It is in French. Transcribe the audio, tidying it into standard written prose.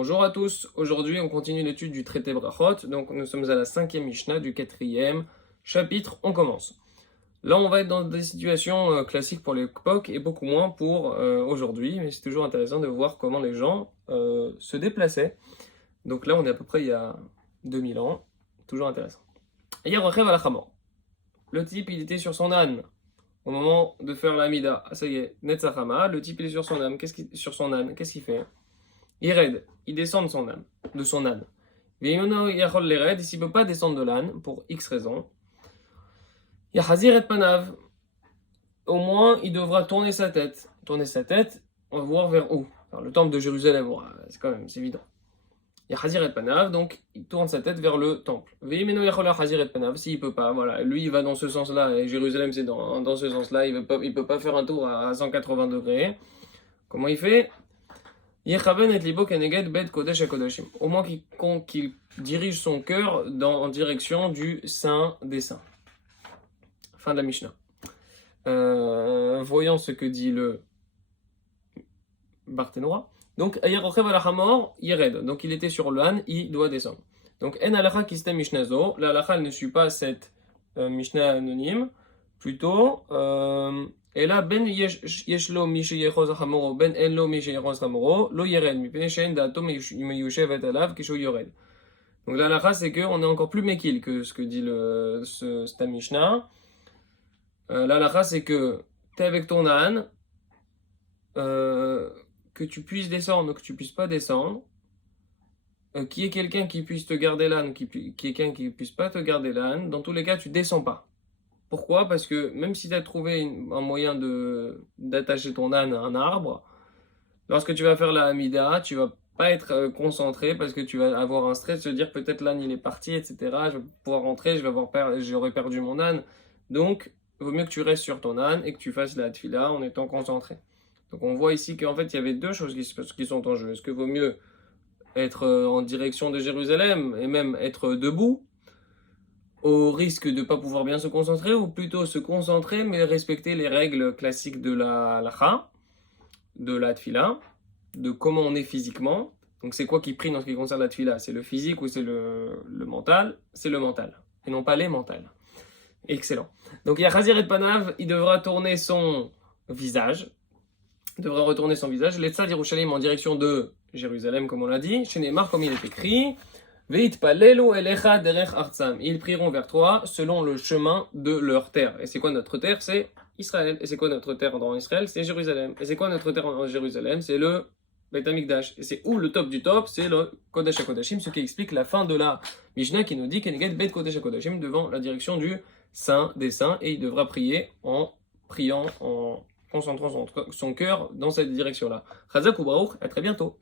Bonjour à tous, aujourd'hui on continue l'étude du traité Brachot, donc nous sommes à la 5e Mishnah du 4e chapitre, on commence. Là on va être dans des situations classiques pour l'époque et beaucoup moins pour aujourd'hui, mais c'est toujours intéressant de voir comment les gens se déplaçaient. Donc là on est à peu près il y a 2000 ans, toujours intéressant. Hier Rechev al-Chamor, le type il était sur son âne au moment de faire l'amida, ça y est, Netzachama, le type il est sur son âne, qu'est-ce qu'il fait? Ired, il descend de son âne. Veimono yachol lered, s'il ne peut pas descendre de l'âne, pour X raisons. Yahazir et panav, au moins il devra tourner sa tête. Tourner sa tête, on va voir vers où? Vers le temple de Jérusalem, c'est évident. Yahazir et panav, donc il tourne sa tête vers le temple. Veimono yachol yahazir et panav, s'il ne peut pas, voilà, lui il va dans ce sens-là, et Jérusalem c'est dans ce sens-là, il ne peut pas faire un tour à 180 degrés. Comment il fait? Au moins qu'il dirige son cœur en direction du Saint des Saints. Fin de la Mishnah. Voyons ce que dit le Barthénois. Donc, donc il était sur l'âne, il doit descendre. Donc, en halacha kistem mishnazo, la halacha ne suit pas cette Mishnah anonyme, plutôt. Et là, ben yeshlo mi sheyechoz hamoro, ben enlo mi sheyechoz hamoro, lo yered, mi pene shein dato meyushev et alav kisho yored. Donc la halakha, c'est qu'on est encore plus mekil que ce que dit cette Mishnah. La halakha, c'est que tu es avec ton âne, que tu puisses descendre ou que tu puisses pas descendre, qu'il y ait quelqu'un qui puisse te garder l'âne, qu'il y ait quelqu'un qui puisse pas te garder l'âne, dans tous les cas, tu descends pas. Pourquoi? Parce que même si tu as trouvé un moyen d'attacher ton âne à un arbre, lorsque tu vas faire la Hamida, tu vas pas être concentré parce que tu vas avoir un stress, se dire peut-être l'âne il est parti, etc. Je vais pouvoir rentrer, j'aurais perdu mon âne. Donc, il vaut mieux que tu restes sur ton âne et que tu fasses la tfila en étant concentré. Donc on voit ici qu'en fait il y avait deux choses qui sont en jeu. Est-ce qu'il vaut mieux être en direction de Jérusalem et même être debout au risque de ne pas pouvoir bien se concentrer, ou plutôt se concentrer mais respecter les règles classiques de la halakha, de la tfila, de comment on est physiquement. Donc c'est quoi qui prime en ce qui concerne la tfila? C'est le physique ou c'est le mental? C'est le mental, et non pas les mentales. Excellent. Donc il y a Khazir et Panav, il devra tourner son visage, les Tzad Yerushalayim en direction de Jérusalem, comme on l'a dit, chez Neymar, comme il est écrit, ils prieront vers toi selon le chemin de leur terre. Et c'est quoi notre terre? C'est Israël. Et c'est quoi notre terre dans Israël? C'est Jérusalem. Et c'est quoi notre terre en Jérusalem? C'est le Beit Hamikdash. Et c'est où le top du top? C'est le Kodesh HaKodashim, ce qui explique la fin de la Mishnah qui nous dit qu'Eneget Beit Kodesh HaKodashim devant la direction du Saint des Saints. Et il devra prier en concentrant son cœur dans cette direction-là. Chazak ou Baruch, à très bientôt.